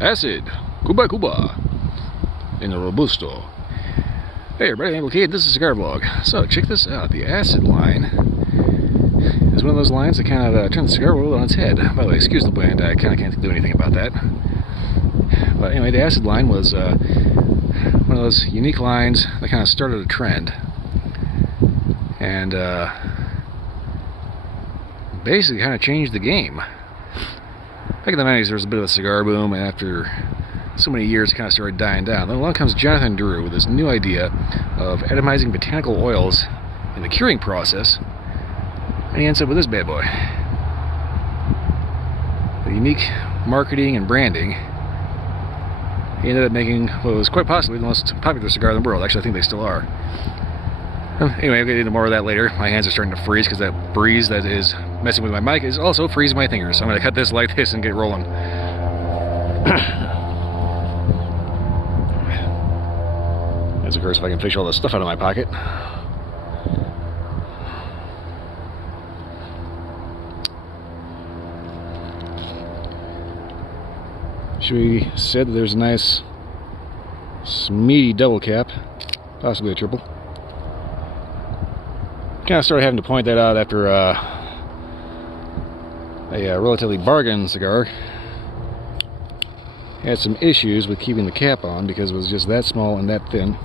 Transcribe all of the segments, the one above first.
Acid, Kuba, in the Robusto. Hey everybody, I'm okay, this is Cigar Vlog. So check this out, the acid line is one of those lines that kind of turn the cigar world on its head. By the way, excuse the band, I kind of can't do anything about that. But anyway, the acid line was one of those unique lines that kind of started a trend. And basically kind of changed the game. Back in the 90s, there was a bit of a cigar boom, and after so many years, it kind of started dying down. Then along comes Jonathan Drew with this new idea of atomizing botanical oils in the curing process, and he ends up with this bad boy. The unique marketing and branding, he ended up making what was quite possibly the most popular cigar in the world. Actually, I think they still are. Anyway, I'll get into more of that later. My hands are starting to freeze because that breeze that is messing with my mic is also freezing my fingers. So I'm going to cut this like this and get rolling. As of course, if I can fish all the stuff out of my pocket. Should we said that there's a nice meaty double cap, possibly a triple. Kind of started having to point that out after a relatively bargain cigar had some issues with keeping the cap on because it was just that small and that thin.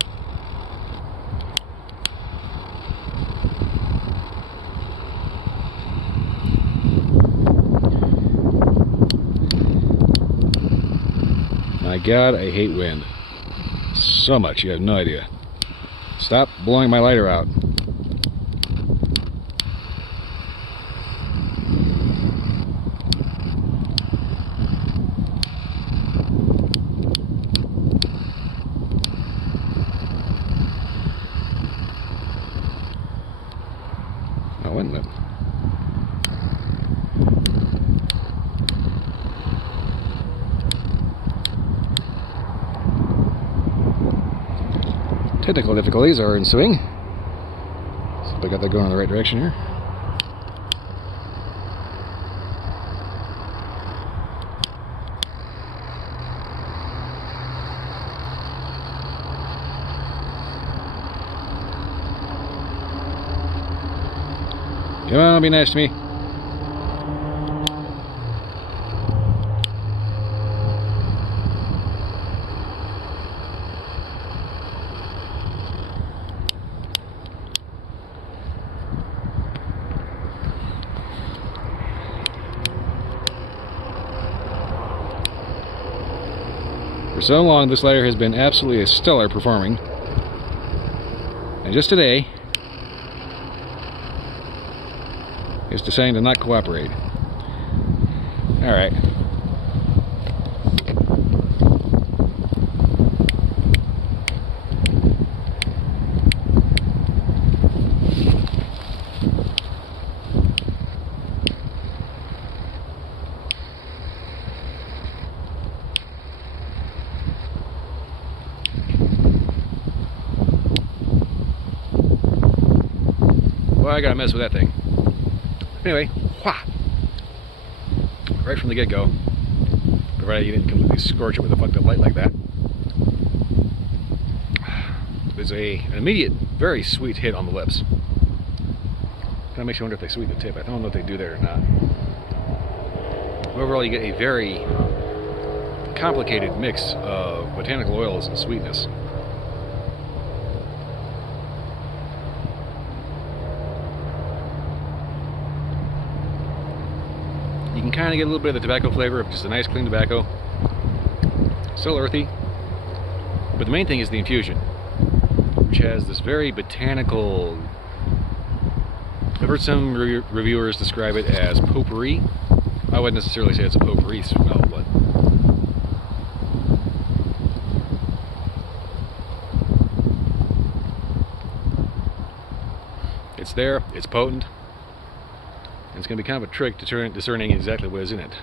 My God, I hate wind so much, you have no idea. Stop blowing my lighter out. Oh, wait a minute. Technical difficulties are ensuing. So I got that going in the right direction here. Come on, be nice to me. For so long, this lighter has been absolutely stellar performing. And just today, it's deciding to not cooperate. Alright. Well, I gotta mess with that thing. Anyway, right from the get-go, provided you didn't completely scorch it with a fucked up light like that, there's an immediate, very sweet hit on the lips. Kind of makes you wonder if they sweeten the tip. I don't know if they do that or not. Overall, you get a very complicated mix of botanical oils and sweetness. You can kind of get a little bit of the tobacco flavor of just a nice clean tobacco. Still earthy. But the main thing is the infusion, which has this very botanical... I've heard some reviewers describe it as potpourri. I wouldn't necessarily say it's a potpourri smell, but... it's there, it's potent. It's going to be kind of a trick to discerning exactly what is in it.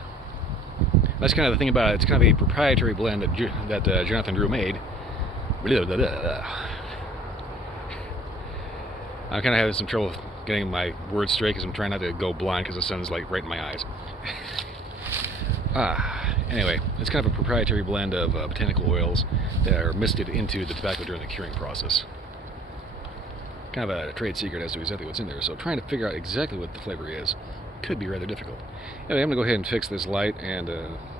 That's kind of the thing about it. It's kind of a proprietary blend that Jonathan Drew made. I'm kind of having some trouble getting my words straight because I'm trying not to go blind because the sun's like right in my eyes. Anyway, it's kind of a proprietary blend of botanical oils that are misted into the tobacco during the curing process. Kind of a trade secret as to exactly what's in there, so trying to figure out exactly what the flavor is could be rather difficult. Anyway, I'm going to go ahead and fix this light and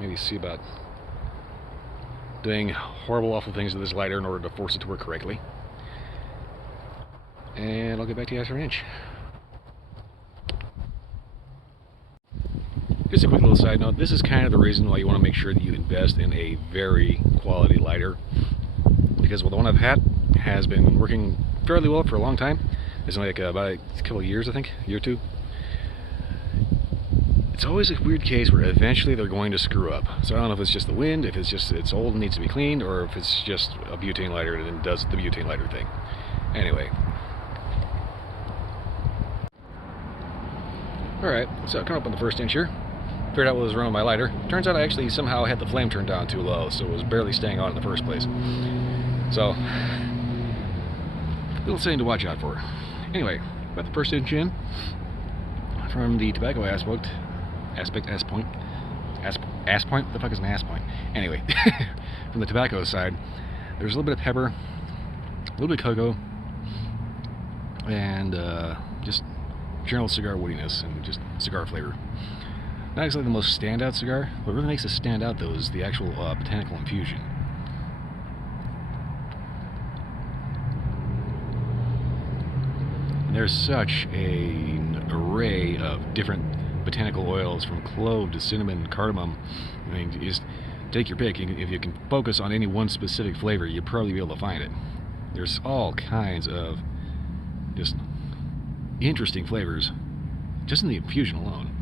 maybe see about doing horrible, awful things to this lighter in order to force it to work correctly. And I'll get back to you after an inch. Just a quick little side note, this is kind of the reason why you want to make sure that you invest in a very quality lighter, because well, the one I've had has been working fairly well for a long time. It's only like about a couple of years, I think, a year or two. It's always a weird case where eventually they're going to screw up. So I don't know if it's just the wind, if it's just it's old and needs to be cleaned, or if it's just a butane lighter and does the butane lighter thing. Anyway. Alright, so coming up on the first inch here. Figured out what was wrong with my lighter. Turns out I actually somehow had the flame turned down too low, so it was barely staying on in the first place. So, a little thing to watch out for. Anyway, about the first inch in, from the tobacco aspect, what the fuck is an ass point? Anyway, from the tobacco side, there's a little bit of pepper, a little bit of cocoa, and just general cigar woodiness and just cigar flavor. Not exactly the most standout cigar. What really makes it stand out, though, is the actual botanical infusion. And there's such an array of different botanical oils, from clove to cinnamon, cardamom. I mean, you just take your pick. If you can focus on any one specific flavor, you'll probably be able to find it. There's all kinds of just interesting flavors just in the infusion alone.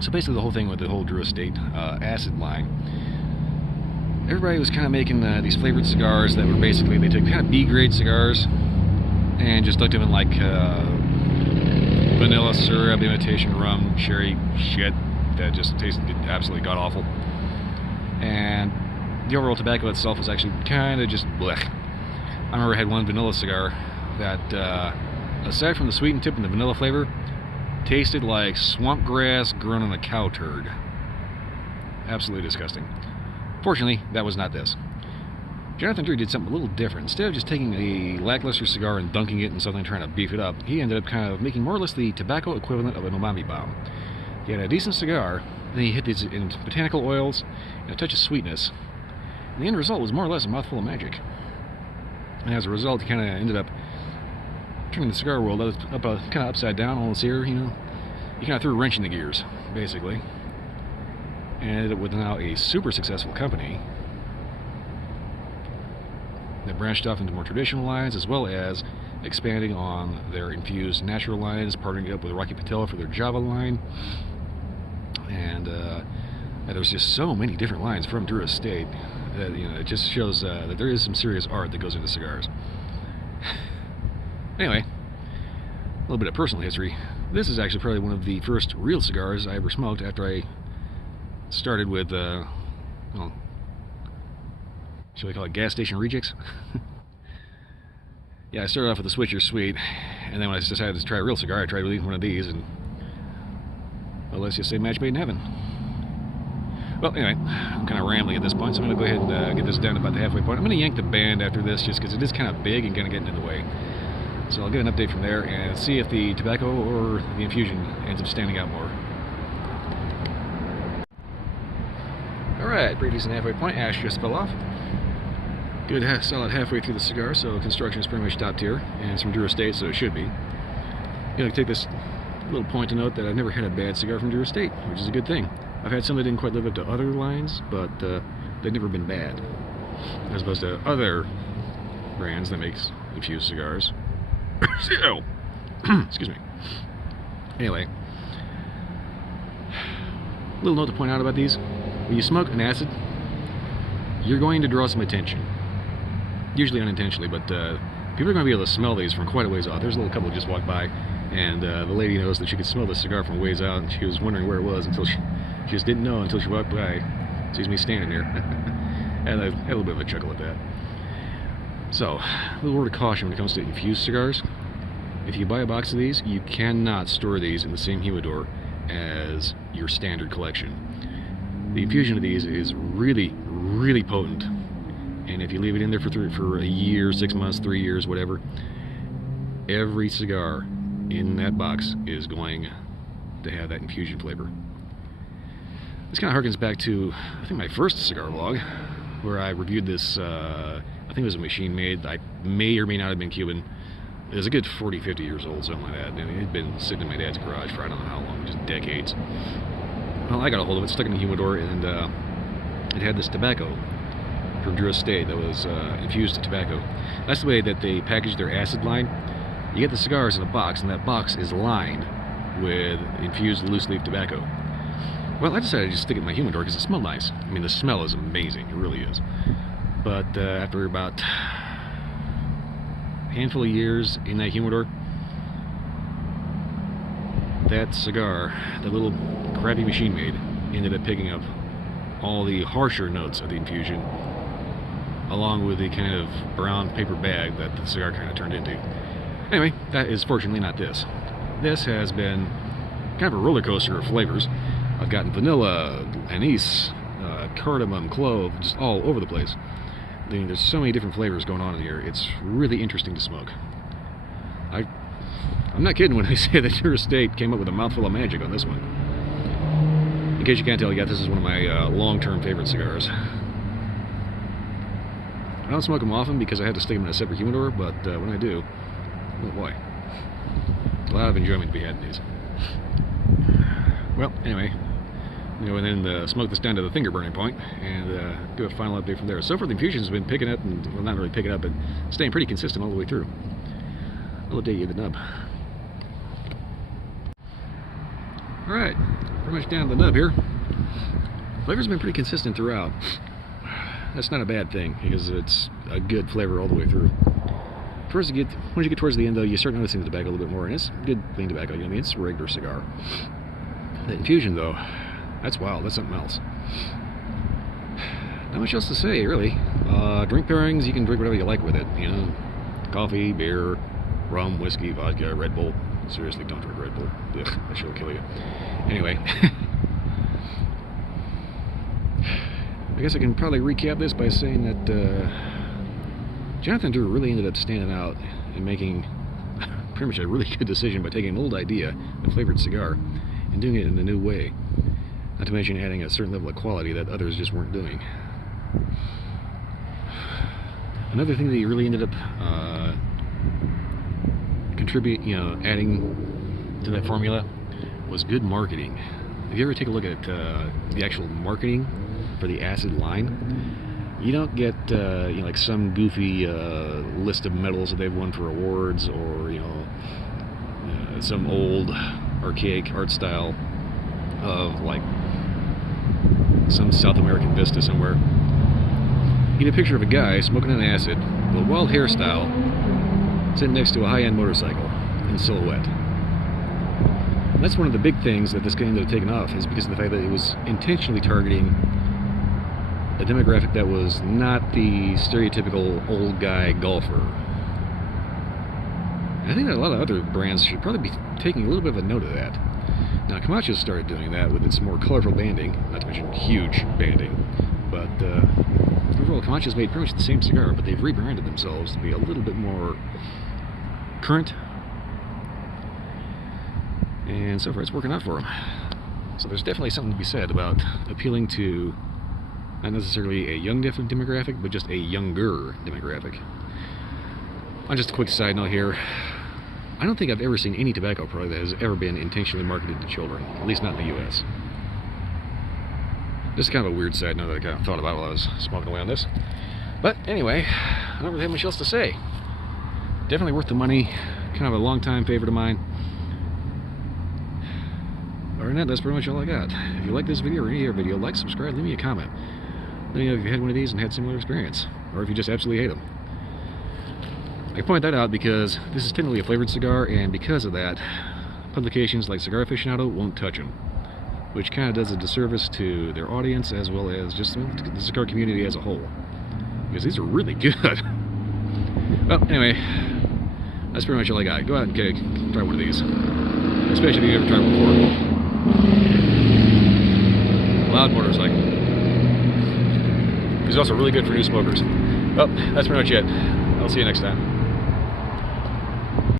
So basically the whole thing with the whole Drew Estate acid line, everybody was kind of making these flavored cigars that were basically, they took kind of B-grade cigars and just dunked them in like vanilla syrup, imitation rum, cherry shit that just tasted absolutely god-awful. And the overall tobacco itself was actually kind of just blech. I remember I had one vanilla cigar that, aside from the sweetened tip and the vanilla flavor, tasted like swamp grass grown on a cow turd. Absolutely disgusting. Fortunately, that was not this. Jonathan Drew did something a little different. Instead of just taking a lackluster cigar and dunking it in something, trying to beef it up, he ended up kind of making more or less the tobacco equivalent of an umami bomb. He had a decent cigar, then he hit these in botanical oils and a touch of sweetness. And the end result was more or less a mouthful of magic. And as a result, he kind of ended up turning the cigar world up kind of upside down on its ear, you know. He kind of threw a wrench in the gears, basically. And ended up with now a super successful company that branched off into more traditional lines, as well as expanding on their infused natural lines, partnering up with Rocky Patel for their Java line. And there's just so many different lines from Drew Estate that, you know, it just shows that there is some serious art that goes into cigars. Anyway, a little bit of personal history. This is actually probably one of the first real cigars I ever smoked after I started with, well, should we call it gas station rejects? Yeah, I started off with the Switcher Sweet, and then when I decided to try a real cigar, I tried with one of these, and well, let's just say match made in heaven. Well, anyway, I'm kind of rambling at this point, so I'm going to go ahead and get this down to about the halfway point. I'm going to yank the band after this, just because it is kind of big and kind of getting in the way. So I'll get an update from there and see if the tobacco or the infusion ends up standing out more. Alright, pretty decent halfway point. Ash just fell off. Good solid halfway through the cigar, so construction is pretty much top tier. And it's from Drew Estate, so it should be. I'm going to take this little point to note that I've never had a bad cigar from Drew Estate, which is a good thing. I've had some that didn't quite live up to other lines, but they've never been bad. As opposed to other brands that makes infused cigars. Excuse me. Anyway, little note to point out about these: when you smoke an acid, you're going to draw some attention. Usually unintentionally, but people are going to be able to smell these from quite a ways off. There's a little couple that just walked by, and the lady knows that she could smell the cigar from ways out, and she was wondering where it was until she just didn't know until she walked by, sees me standing there. And I had a little bit of a chuckle at that. So, a little word of caution when it comes to infused cigars. If you buy a box of these, you cannot store these in the same humidor as your standard collection. The infusion of these is really, really potent. And if you leave it in there for a year, 6 months, 3 years, whatever, every cigar in that box is going to have that infusion flavor. This kind of harkens back to, I think, my first cigar vlog, where I reviewed this, I think it was a machine made. I may or may not have been Cuban. It was a good 40, 50 years old, something like that. And it had been sitting in my dad's garage for I don't know how long, just decades. Well, I got a hold of it, stuck it in the humidor, and it had this tobacco from Drew Estate that was infused tobacco. That's the way that they package their acid line. You get the cigars in a box, and that box is lined with infused loose leaf tobacco. Well, I decided to just stick it in my humidor because it smelled nice. I mean, the smell is amazing, it really is. But after about a handful of years in that humidor, that cigar, that little crappy machine made, ended up picking up all the harsher notes of the infusion, along with the kind of brown paper bag that the cigar kind of turned into. Anyway, that is fortunately not this. This has been kind of a roller coaster of flavors. I've gotten vanilla, anise, cardamom, clove, just all over the place. I mean, there's so many different flavors going on in here. It's really interesting to smoke. I'm not kidding when I say that Drew Estate came up with a mouthful of magic on this one. In case you can't tell yet, this is one of my long-term favorite cigars. I don't smoke them often because I have to stick them in a separate humidor, but when I do, oh boy, a lot of enjoyment to be had in these. Well, anyway, and then smoke this down to the finger burning point and do a final update from there. So far, the infusion's been picking up, and well, not really picking up, but staying pretty consistent all the way through. I'll update you the nub. Alright, pretty much down to the nub here. Flavor's been pretty consistent throughout. That's not a bad thing, because it's a good flavor all the way through. Once you get towards the end, though, you start noticing the tobacco a little bit more, and it's good, clean tobacco. I mean, it's a regular cigar. The infusion, though, that's wild. That's something else. Not much else to say, really. Drink pairings, you can drink whatever you like with it. You know, coffee, beer, rum, whiskey, vodka, Red Bull. Seriously, don't drink Red Bull. Ugh, that shit'll kill you. Anyway, I guess I can probably recap this by saying that Jonathan Drew really ended up standing out and making pretty much a really good decision by taking an old idea, a flavored cigar, and doing it in a new way. Not to mention adding a certain level of quality that others just weren't doing. Another thing that he really ended up adding to that formula was good marketing. If you ever take a look at the actual marketing for the acid line, you don't get like some goofy list of medals that they've won for awards, or some old archaic art style of like some South American vista somewhere. You get a picture of a guy smoking an acid with a wild hairstyle sitting next to a high-end motorcycle in silhouette. And that's one of the big things that this guy ended up taking off, is because of the fact that it was intentionally targeting a demographic that was not the stereotypical old guy golfer. And I think that a lot of other brands should probably be taking a little bit of a note of that. Now, Camacho started doing that with its more colorful banding, not to mention huge banding, but overall Camacho's made pretty much the same cigar, but they've rebranded themselves to be a little bit more current, and so far it's working out for them. So there's definitely something to be said about appealing to not necessarily a young demographic, but just a younger demographic. On just a quick side note here, I don't think I've ever seen any tobacco product that has ever been intentionally marketed to children, at least not in the US. Just kind of a weird side note that I kind of thought about while I was smoking away on this. But anyway, I don't really have much else to say. Definitely worth the money, kind of a long-time favorite of mine. Other than that, that's pretty much all I got. If you like this video or any other video, like, subscribe, leave me a comment. Let me know if you had one of these and had similar experience, or if you just absolutely hate them. I point that out because this is technically a flavored cigar, and because of that, publications like Cigar Aficionado won't touch them, which kind of does a disservice to their audience as well as just the cigar community as a whole, because these are really good. Well, anyway, that's pretty much all I got. Go out and try one of these, especially if you've ever tried one before. Loud motorcycle. He's also really good for new smokers. Well, that's pretty much it. I'll see you next time.